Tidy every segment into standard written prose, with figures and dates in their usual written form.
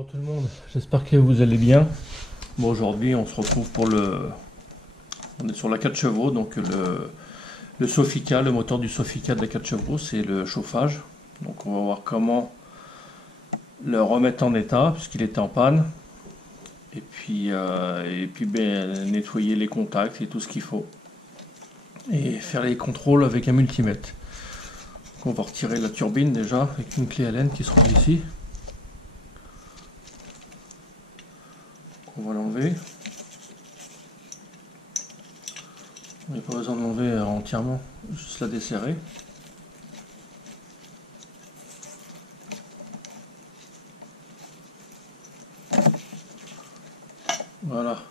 Bonjour tout le monde, j'espère que vous allez bien. Bon, aujourd'hui on se retrouve pour on est sur la 4 chevaux, donc le Sofika, le moteur du Sofika de la 4 chevaux, c'est le chauffage. Donc on va voir comment le remettre en état, puisqu'il était en panne. Et puis nettoyer les contacts et tout ce qu'il faut. Et faire les contrôles avec un multimètre. Donc on va retirer la turbine déjà, avec une clé Allen qui se trouve ici. On va l'enlever. Il n'y a pas besoin de l'enlever entièrement, juste la desserrer. Voilà.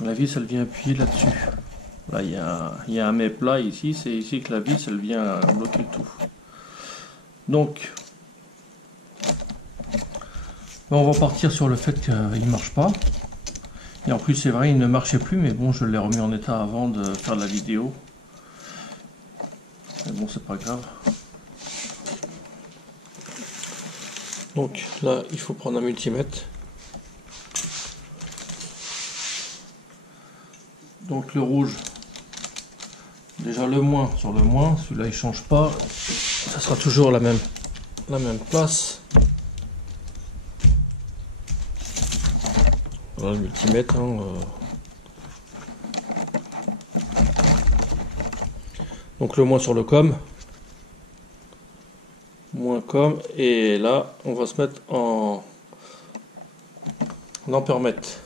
La vis, elle vient appuyer là-dessus. Là, il y a un mets plat ici, c'est ici que la vis, elle vient bloquer le tout. Donc, on va partir sur le fait qu'il ne marche pas. Et en plus, c'est vrai, il ne marchait plus, mais bon, je l'ai remis en état avant de faire la vidéo. Mais bon, c'est pas grave. Donc là, il faut prendre un multimètre. Donc le rouge, déjà le moins sur le moins, celui-là il change pas, ça sera toujours la même place. Voilà le multimètre. Donc le moins sur le com. Moins com. Et là, on va se mettre en ampèremètre.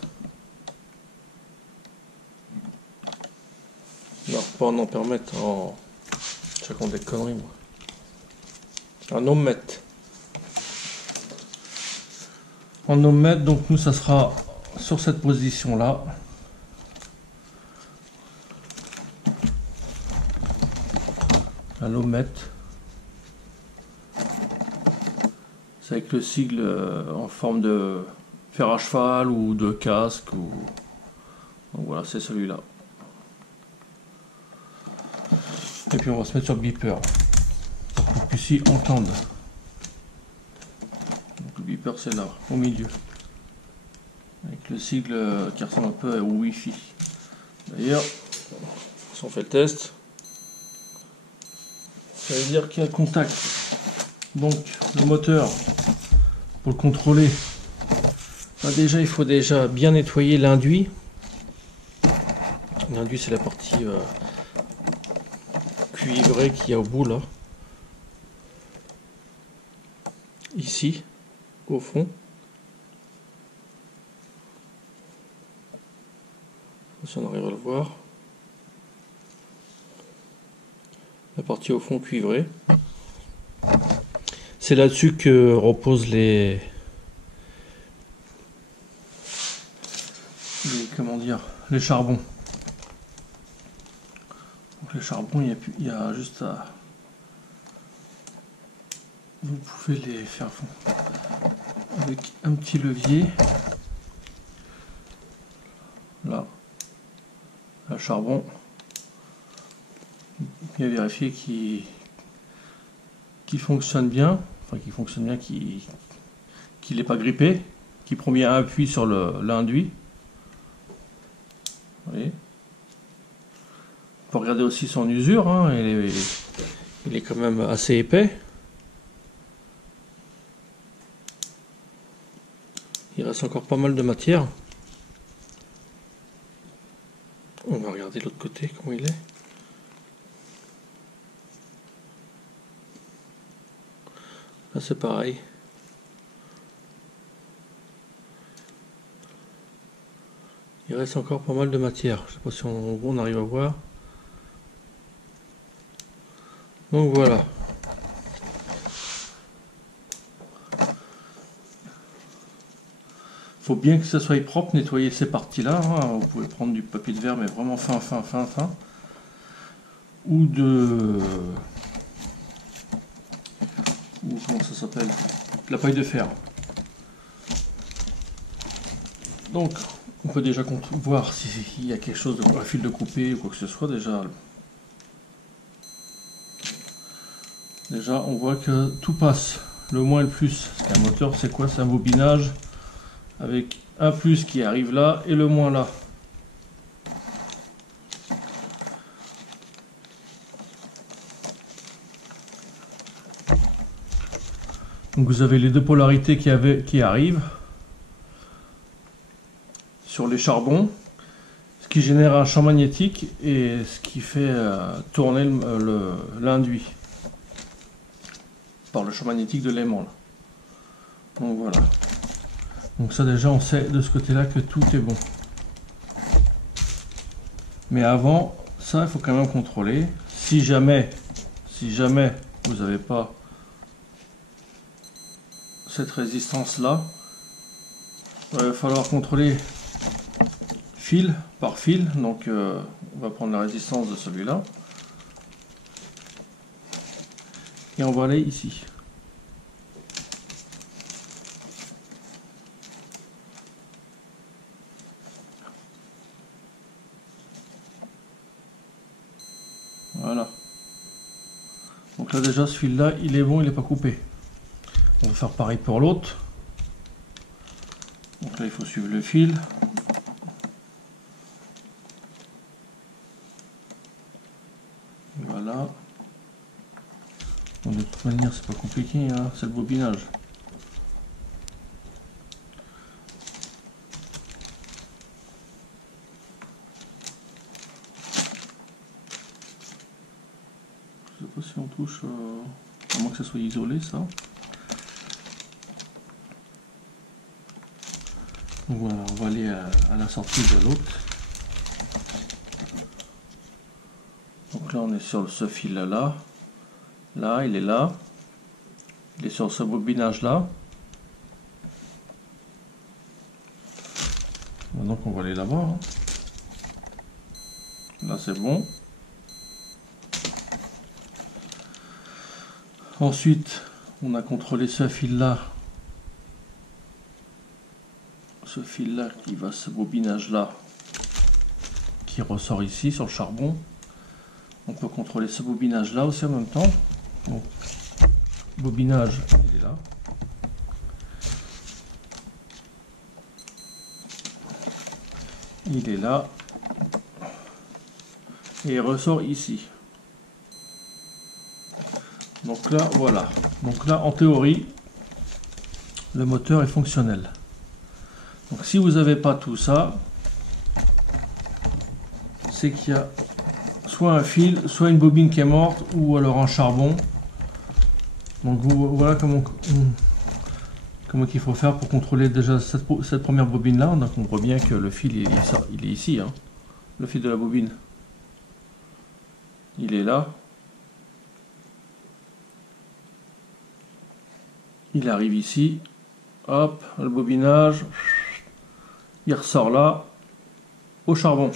Non, pas en ampèremètre, en... Je raconte des conneries, moi. Un ohmmètre. En ohmmètre, donc nous, ça sera sur cette position-là. Un ohmmètre. C'est avec le sigle en forme de fer à cheval ou de casque. Donc voilà, c'est celui-là. Et puis on va se mettre sur le beeper pour que vous puissiez entendre. Donc le beeper c'est là, au milieu. Avec le sigle qui ressemble un peu au Wi-Fi. D'ailleurs, si on fait le test, ça veut dire qu'il y a le contact. Donc le moteur, pour le contrôler, déjà il faut déjà bien nettoyer l'induit. L'induit c'est la partie cuivré qu'il y a au bout là, ici au fond. Si on arrive à le voir, la partie au fond cuivrée, c'est là-dessus que reposent les comment dire, les charbons. Le charbon, il y a juste à... Vous pouvez les faire avec un petit levier. Là. Le charbon. Bien vérifier qu'il fonctionne bien. Enfin, qu'il fonctionne bien, qu'il n'est pas grippé. Qu'il prend bien un appui sur l'induit. Vous voyez ? Il faut regarder aussi son usure, hein, il est quand même assez épais. Il reste encore pas mal de matière. On va regarder l'autre côté, comment il est. Là c'est pareil. Il reste encore pas mal de matière. Je sais pas si on arrive à voir. Donc voilà. Faut bien que ça soit propre, nettoyer ces parties-là. Hein. Vous pouvez prendre du papier de verre, mais vraiment fin. Ou comment ça s'appelle? La paille de fer. Donc, on peut déjà voir s'il y a quelque chose de un fil de coupé ou quoi que ce soit déjà. Déjà, on voit que tout passe. le moins et le plus. Parce qu'un moteur, c'est quoi? C'est un bobinage avec un plus qui arrive là et le moins là. Donc vous avez les deux polarités qui arrivent sur les charbons, ce qui génère un champ magnétique et ce qui fait tourner l'induit par le champ magnétique de l'aimant. Donc voilà. Donc ça déjà on sait de ce côté-là que tout est bon. Mais avant ça il faut quand même contrôler. Si jamais vous n'avez pas cette résistance là, il va falloir contrôler fil par fil. Donc on va prendre la résistance de celui-là et on va aller ici. Voilà. Donc là déjà ce fil là il est bon, il n'est pas coupé. On va faire pareil pour l'autre. Donc là il faut suivre le fil. Voilà. Bon, de toute manière c'est pas compliqué, hein, c'est le bobinage. Je sais pas si on touche, à moins que ça soit isolé ça. Donc voilà, on va aller à la sortie de l'autre. Donc là on est sur ce fil là. Là il est là. Il est sur ce bobinage là. Donc on va aller là-bas. Hein. Là c'est bon. Ensuite on a contrôlé ce fil là. Ce fil là qui va ce bobinage là qui ressort ici sur le charbon. On peut contrôler ce bobinage là aussi en même temps. Donc, bobinage il est là. Il est là. Et il ressort ici. Donc là voilà. Donc là en théorie le moteur est fonctionnel. Donc si vous n'avez pas tout ça, c'est qu'il y a soit un fil, soit une bobine qui est morte, ou alors un charbon. Donc voilà comment il faut faire pour contrôler déjà cette première bobine là. Donc on voit bien que le fil il est ici, hein. Le fil de la bobine. Il est là. Il arrive ici. Hop, le bobinage. Il ressort là, au charbon.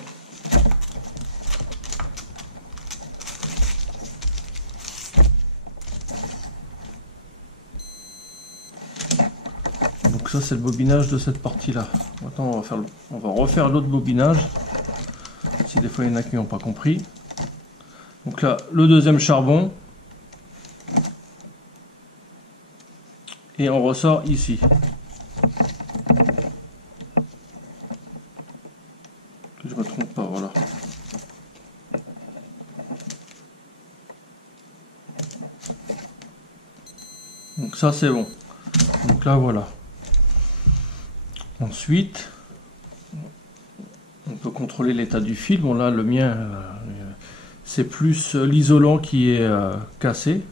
Donc ça c'est le bobinage de cette partie-là. Maintenant on va refaire l'autre bobinage. Si des fois il y en a qui n'ont pas compris. Donc là, le deuxième charbon. Et on ressort ici. Que je me trompe pas, voilà. Donc ça c'est bon. Donc là voilà. Ensuite, on peut contrôler l'état du fil. Bon là le mien, c'est plus l'isolant qui est cassé.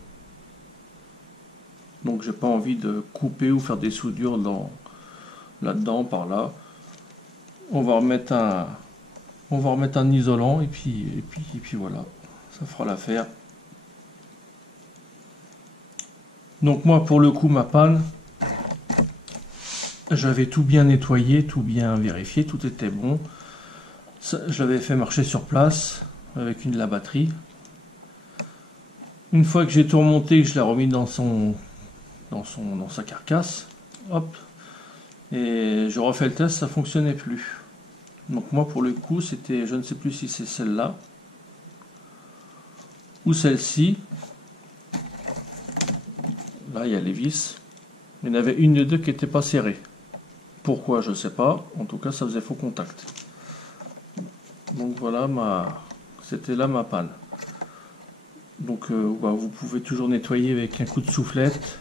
Donc j'ai pas envie de couper ou faire des soudures là-dedans, par là. On va remettre un isolant et puis voilà, ça fera l'affaire. Donc moi pour le coup ma panne, j'avais tout bien nettoyé, tout bien vérifié, tout était bon. Ça, je l'avais fait marcher sur place avec la batterie. Une fois que j'ai tout remonté, que je l'ai remis dans sa carcasse, hop, et je refais le test, ça fonctionnait plus. Donc moi pour le coup c'était, je ne sais plus si c'est celle-là ou celle-ci. Là il y a les vis. Il y en avait une des deux qui n'était pas serrée. Pourquoi, je ne sais pas. En tout cas, ça faisait faux contact. Donc voilà, c'était là ma panne. Donc vous pouvez toujours nettoyer avec un coup de soufflette.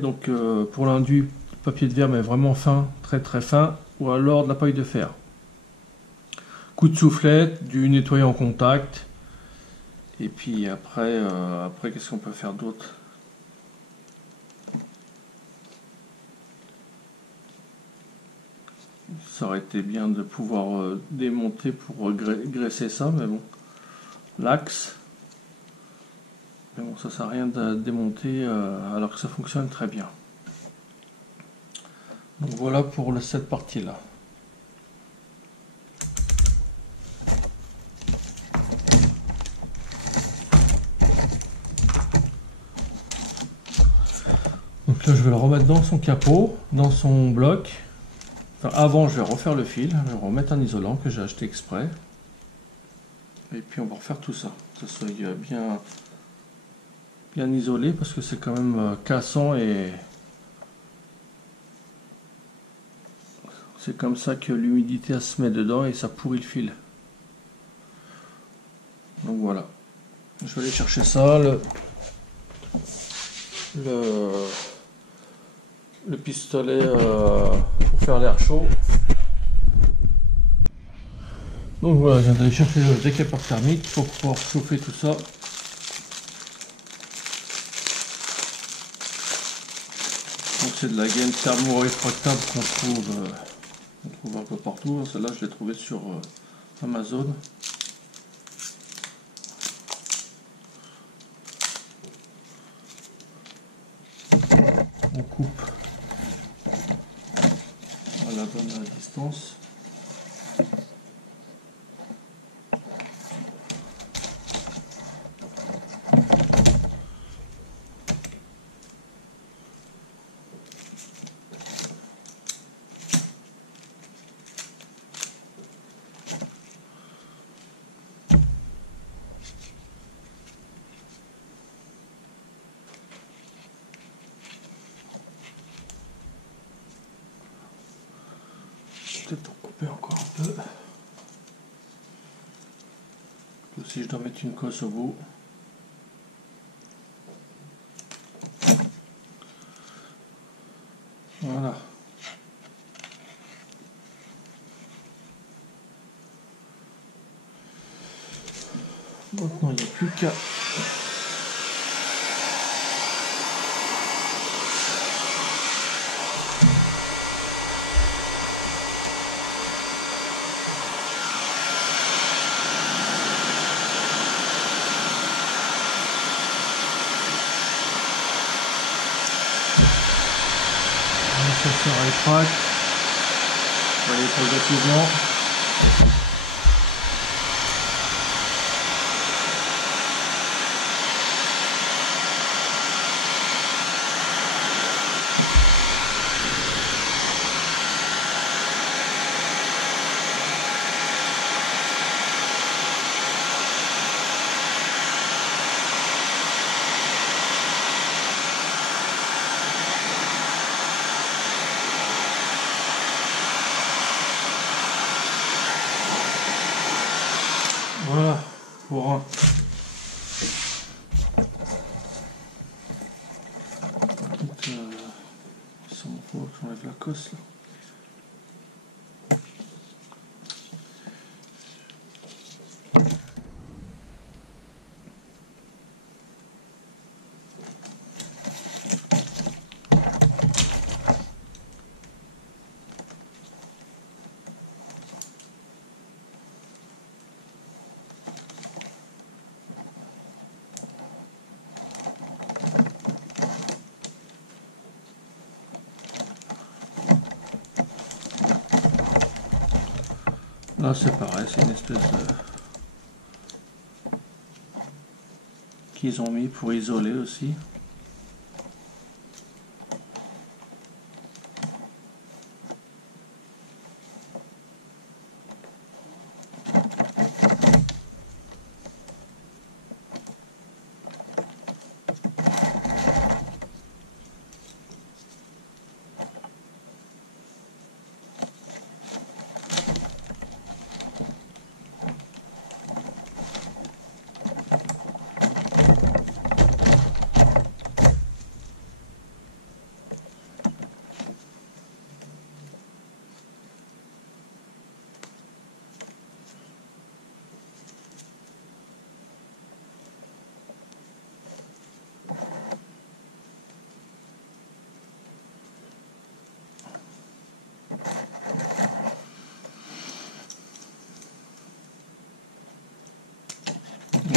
Donc pour l'enduit, papier de verre mais vraiment fin, très très fin, ou alors de la paille de fer. Coup de soufflette, du nettoyant en contact, et puis après qu'est-ce qu'on peut faire d'autre? Ça aurait été bien de pouvoir démonter pour graisser ça, mais bon, l'axe. Mais bon, ça sert à rien de démonter alors que ça fonctionne très bien. Donc voilà pour cette partie-là. Donc là, je vais le remettre dans son capot, dans son bloc. Enfin, avant, je vais refaire le fil, je vais remettre un isolant que j'ai acheté exprès. Et puis on va refaire tout ça, que ça soit bien isolé parce que c'est quand même cassant et c'est comme ça que l'humidité se met dedans et ça pourrit le fil. Donc voilà, je vais aller chercher ça, le pistolet pour faire l'air chaud. Donc voilà, je viens d'aller chercher le décapeur thermique pour pouvoir chauffer tout ça. Donc c'est de la gaine thermo-réfractable qu'on trouve un peu partout. Celle-là, je l'ai trouvée sur Amazon. On coupe à la bonne distance. Peut-être en couper encore un peu. Aussi, je dois mettre une cosse au bout. Voilà. Maintenant, il n'y a plus qu'à sur les tracks. On va aller progressivement. Voilà, pour un. Donc, ça m'en faut que j'enlève la cosse là. Là c'est pareil, c'est une espèce de qu'ils ont mis pour isoler aussi.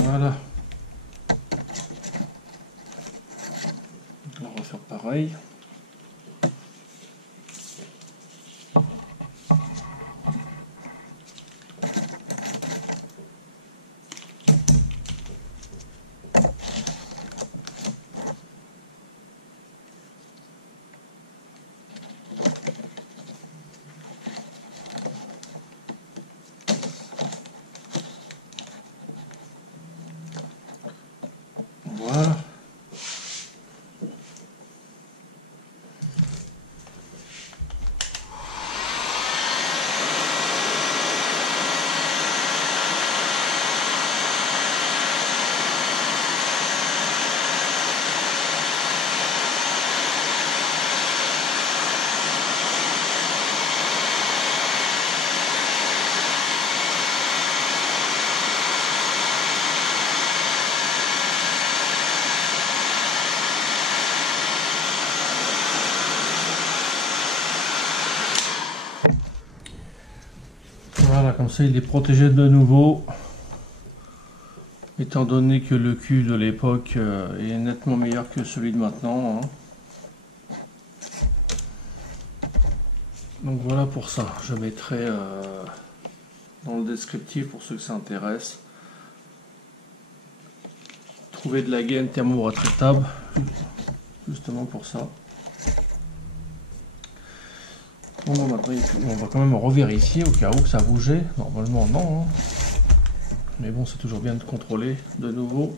Voilà. On va refaire pareil. Voilà. Voilà, comme ça il est protégé de nouveau, étant donné que le cul de l'époque est nettement meilleur que celui de maintenant, hein. Donc voilà pour ça, je mettrai dans le descriptif pour ceux que ça intéresse. Trouver de la gaine thermo-retraitable, justement pour ça. Bon, maintenant, on va quand même revérifier au cas où que ça bougeait. Normalement non, hein. Mais bon, c'est toujours bien de contrôler de nouveau.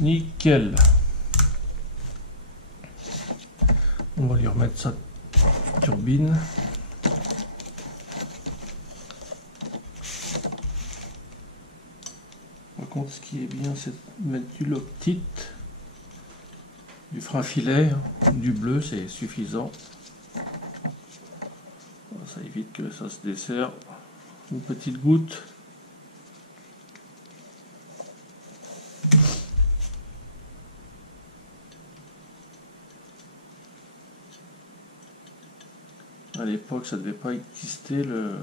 Nickel. On va lui remettre sa turbine. Par contre, ce qui est bien, c'est de mettre du Loctite, du frein filet, du bleu, c'est suffisant. Ça évite que ça se desserre. Une petite goutte. À l'époque, ça ne devait pas exister le...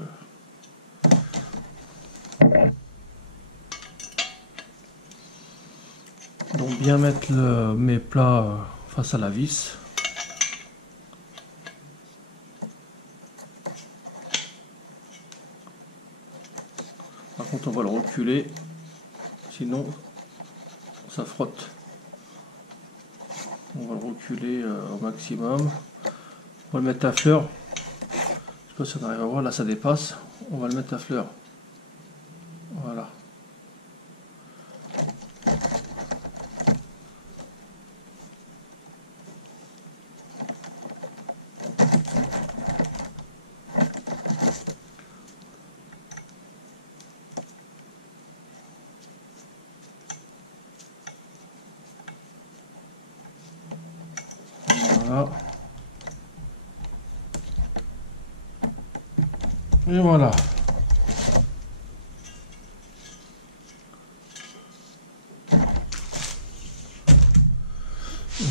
Donc bien mettre mes plats face à la vis. Par contre, on va le reculer, sinon ça frotte. On va le reculer au maximum. On va le mettre à fleur. Je sais pas si on arrive à voir, là ça dépasse. On va le mettre à fleur. Voilà. Voilà. Et voilà.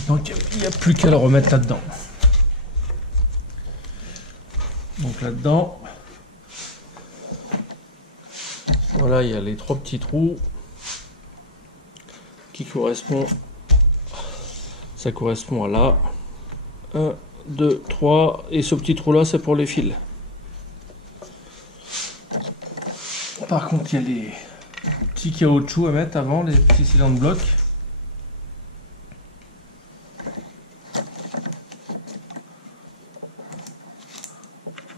Donc il n'y a plus qu'à le remettre là-dedans. Donc là-dedans, voilà, il y a les 3 petits trous qui correspondent. Ça correspond à là. 1, 2, 3. Et ce petit trou là, c'est pour les fils. Par contre, il y a les petits caoutchoucs à mettre avant, les petits cylindres blocs.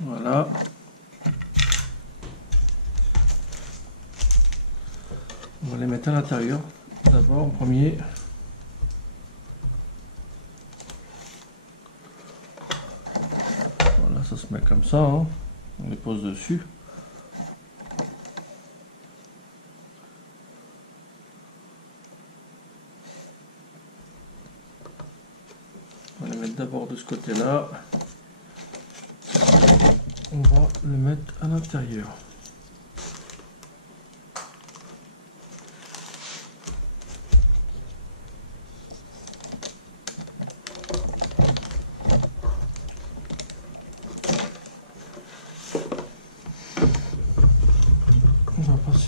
Voilà. On va les mettre à l'intérieur. D'abord, en premier. Voilà, ça se met comme ça, hein. On les pose dessus. On va les mettre d'abord de ce côté-là. On va le mettre à l'intérieur.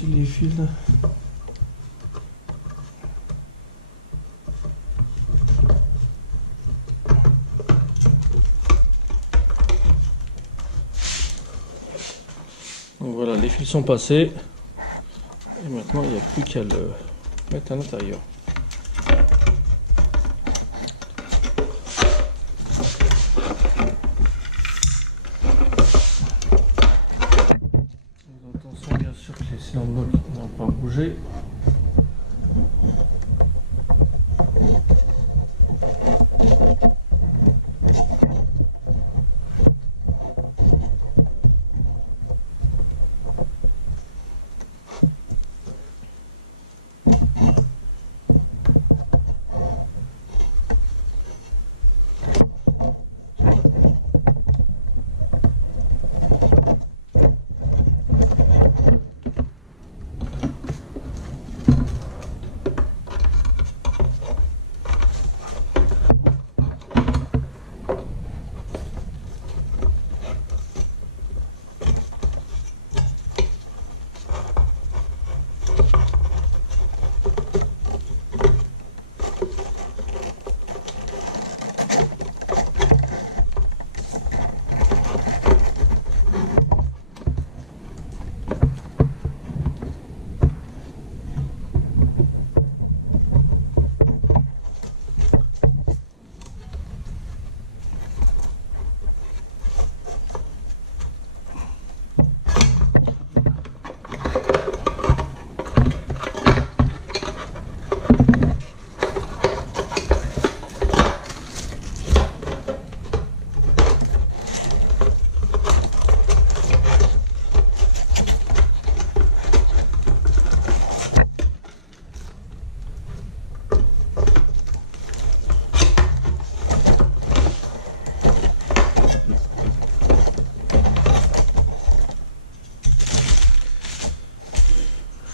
aussi les fils. Donc voilà, les fils sont passés. Et maintenant, il n'y a plus qu'à le mettre à l'intérieur. Attention bien sûr que les cylindres n'ont pas bougé.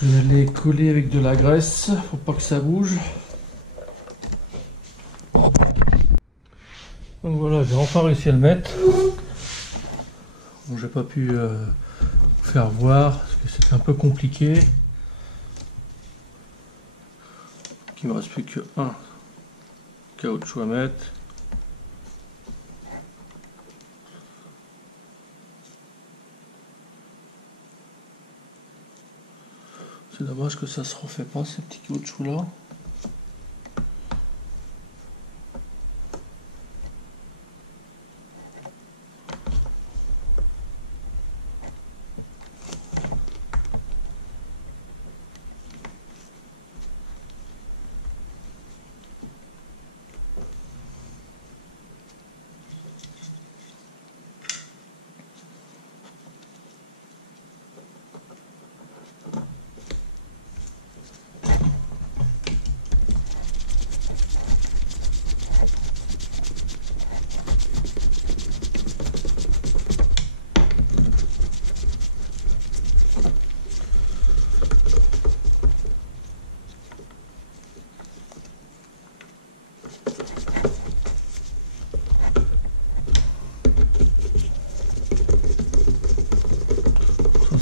Je vais les coller avec de la graisse pour pas que ça bouge. Donc voilà, j'ai enfin réussi à le mettre. Bon, j'ai pas pu vous faire voir parce que c'était un peu compliqué. Il me reste plus que un caoutchouc à mettre. C'est dommage que ça se refait pas ces petits caoutchoucs là.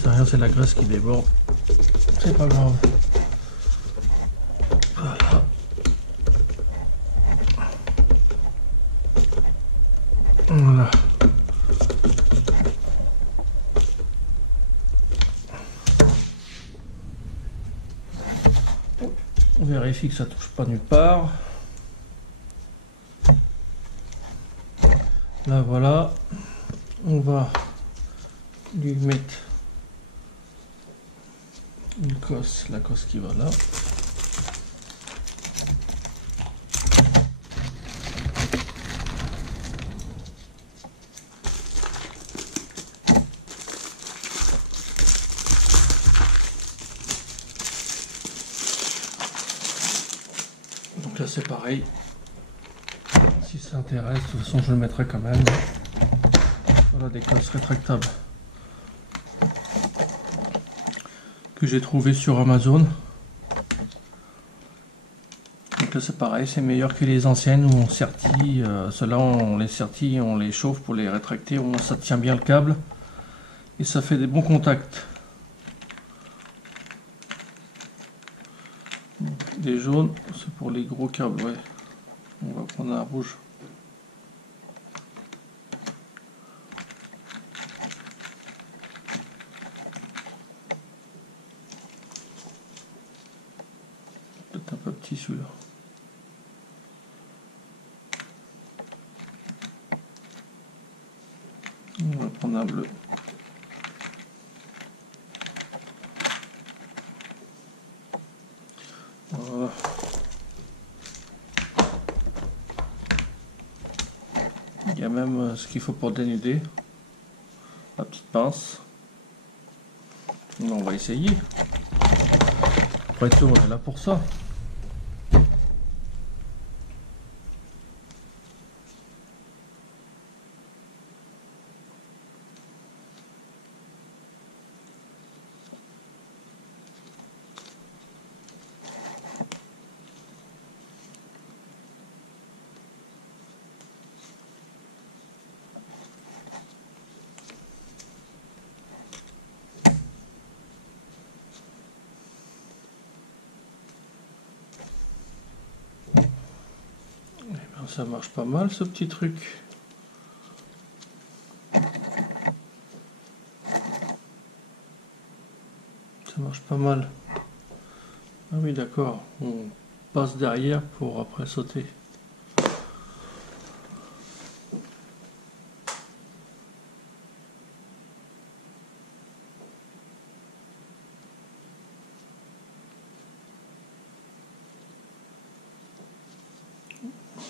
C'est rien, c'est la graisse qui déborde. C'est pas grave. Voilà. Voilà. On vérifie que ça touche pas nulle part. Là voilà. On va lui mettre une cosse, la cosse qui va là. Donc là c'est pareil. Si ça intéresse, de toute façon je le mettrai quand même. Voilà des cosses rétractables que j'ai trouvé sur Amazon. Donc là c'est pareil, c'est meilleur que les anciennes où on sertit. Ceux-là on les sertit, on les chauffe pour les rétracter, où ça tient bien le câble et ça fait des bons contacts. Les jaunes, c'est pour les gros câbles, ouais. On va prendre un rouge. Peut-être un peu petit celui-là. On va prendre un bleu. Voilà. Il y a même ce qu'il faut pour dénuder. La petite pince. On va essayer. Après tout, on est là pour ça. Ça marche pas mal ce petit truc. Ça marche pas mal. Ah oui d'accord, on passe derrière pour après sauter.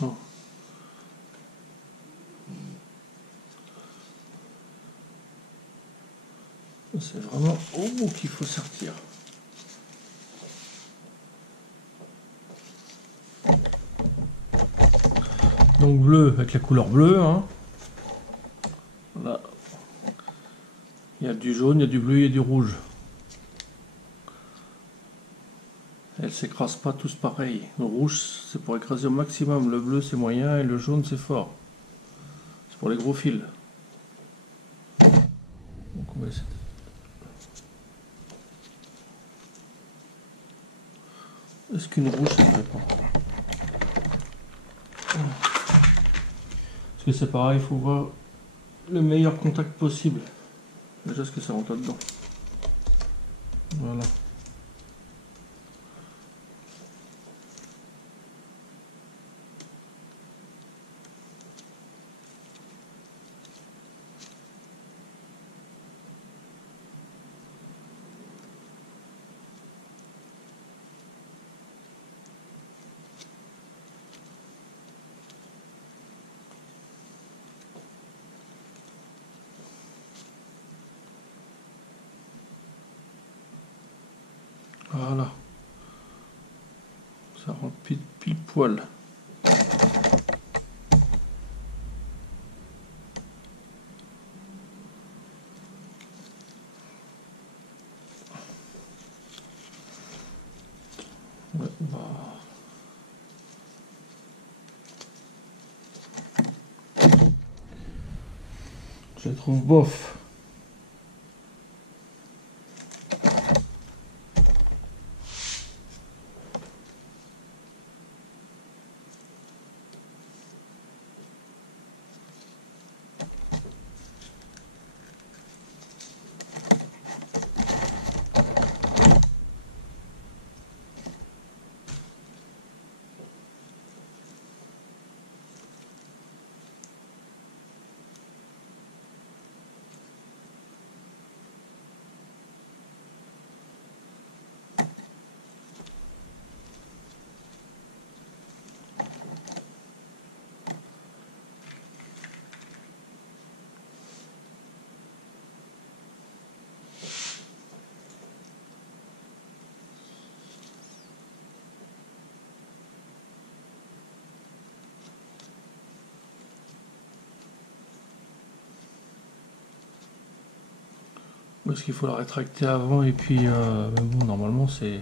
Oh. C'est vraiment au bout qu'il faut sortir. Donc bleu avec la couleur bleue. Hein. Là. Il y a du jaune, il y a du bleu, il y a du rouge. Elles ne s'écrasent pas tous pareil. Le rouge c'est pour écraser au maximum, le bleu c'est moyen et le jaune c'est fort. C'est pour les gros fils. Donc on va essayer. Est-ce qu'une rouge ça ne pas? Parce que c'est pareil, il faut voir le meilleur contact possible. Déjà ce que ça rentre là-dedans. Voilà. Voilà. Ça rentre pile poil. Ouais, bah. Je trouve bof. Parce qu'il faut la rétracter avant et puis mais bon normalement c'est.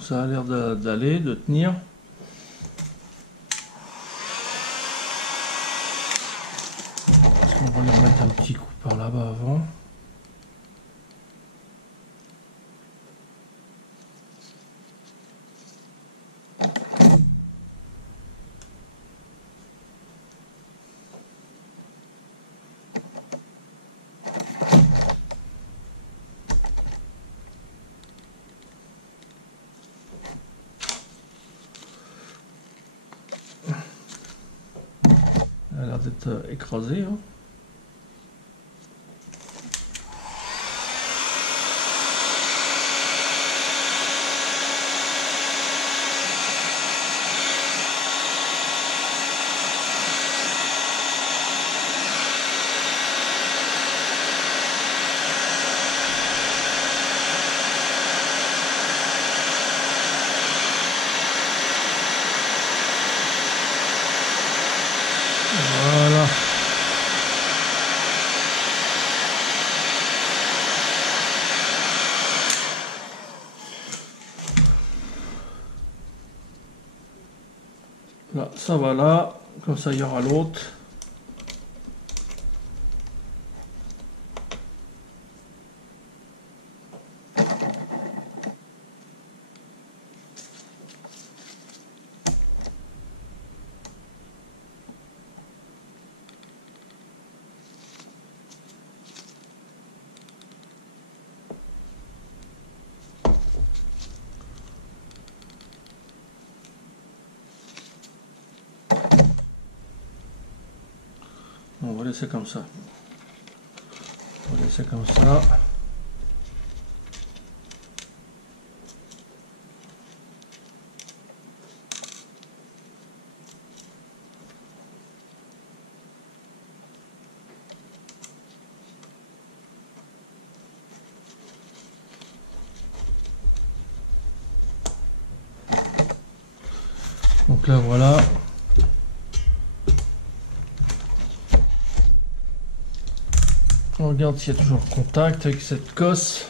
Ça a l'air d'aller, de tenir. On va lui remettre un petit coup par là-bas avant. Elle a l'air d'être écrasée. Hein. Voilà. Là, ça va là, comme ça il y aura l'autre. On va laisser comme ça. On va laisser comme ça. Donc là voilà. On regarde s'il y a toujours contact avec cette cosse.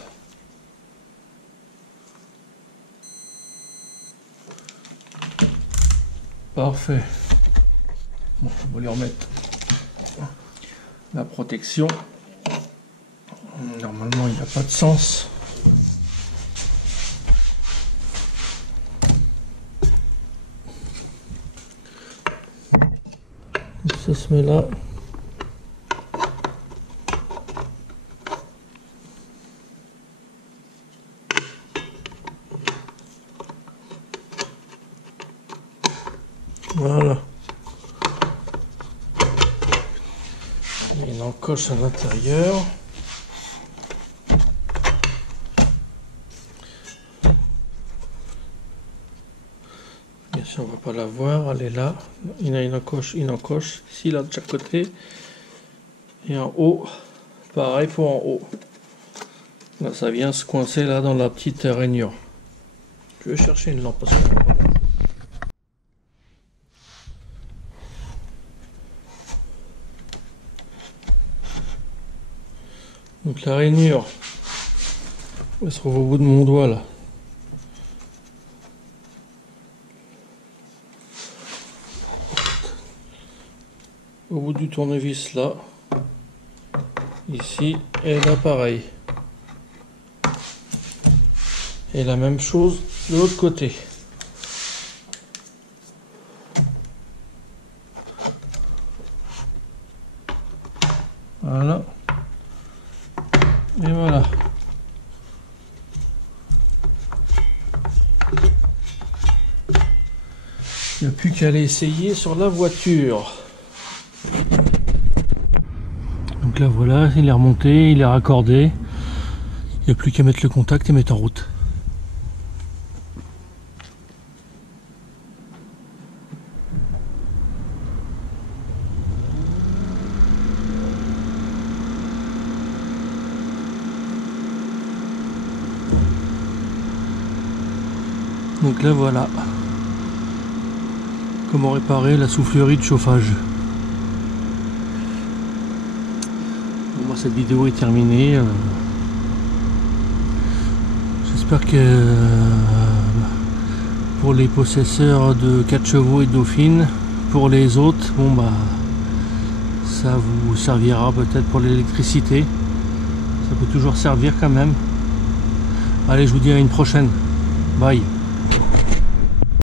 Parfait. Bon, on va lui remettre la protection. Normalement, il n'y a pas de sens. Ça se met là. Voilà. Il y a une encoche à l'intérieur. Bien sûr, on va pas la voir, elle est là. Il y a une encoche ici, là de chaque côté. Et en haut, pareil pour en haut. Là, ça vient se coincer là dans la petite rainure. Je vais chercher une lampe parce que... Donc la rainure, elle se trouve au bout de mon doigt là. Au bout du tournevis là. Ici et là pareil. Et la même chose de l'autre côté. Voilà. Et voilà. Il n'y a plus qu'à aller essayer sur la voiture. Donc là voilà, il est remonté, il est raccordé. Il n'y a plus qu'à mettre le contact et mettre en route. Donc là voilà comment réparer la soufflerie de chauffage. Bon, moi cette vidéo est terminée. J'espère que pour les possesseurs de 4 chevaux et de Dauphine. Pour les autres, bon bah ça vous servira peut-être pour l'électricité. Ça peut toujours servir quand même. Allez, je vous dis à une prochaine. Bye.